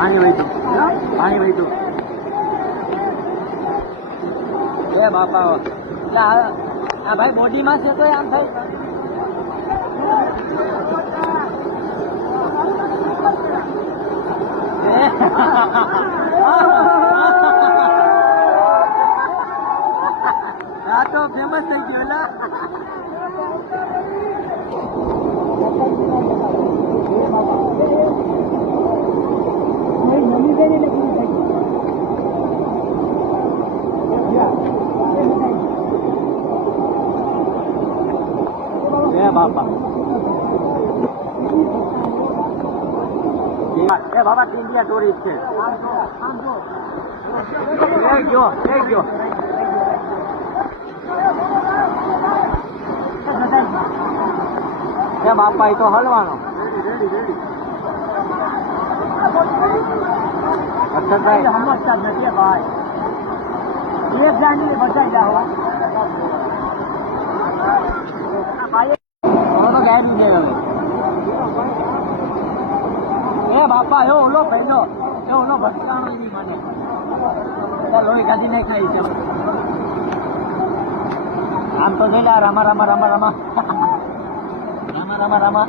પાણી વહીતું પાણી વહીતું એ બાપા એટલે આ ભાઈ બોડીમાં છે તો આમ થાય આ તો ફેમસ થઈ ગયું ને બાપા એ બાબા ઇન્ડિયા ટુરિસ્ટ છે એ બાપા એ તો હલવાનો અક્ષરભાઈ સમજતા જ નથી ભાઈ એક જાણી બચાવી જાઓ એ બાપા એવો ઓલો પહેલો એ ઓલો ભટકાણો નહીં મને લોહી કાઢી નહીં ખાઈ છે આમ તો જઈ રમા રમા રમા રમા રમા રમા રમા